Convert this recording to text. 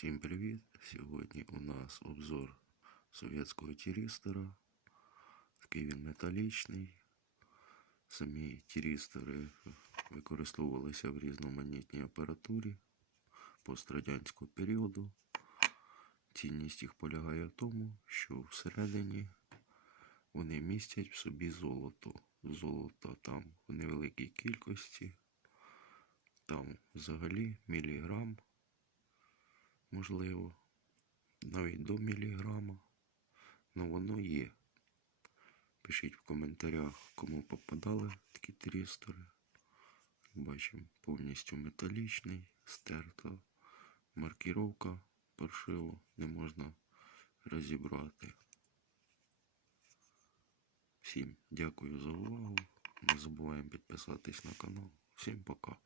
Всім привіт! Сьогодні у нас обзор совєтського тірістера. Такий він металічний. Самі тірістери використовувалися в різноманітній апаратурі пострадянського періоду. Цінність їх полягає в тому, що всередині вони містять в собі золото. Золото там в невеликій кількості. Там взагалі міліграм можливо, навіть до міліграма. Ну воно є. Пишіть в коментарях, кому попадали такі трістори. Бачимо, повністю металічний, стерта, маркіровка паршиво, не можна розібрати. Всім дякую за увагу. Не забуваємо підписатись на канал. Всім пока.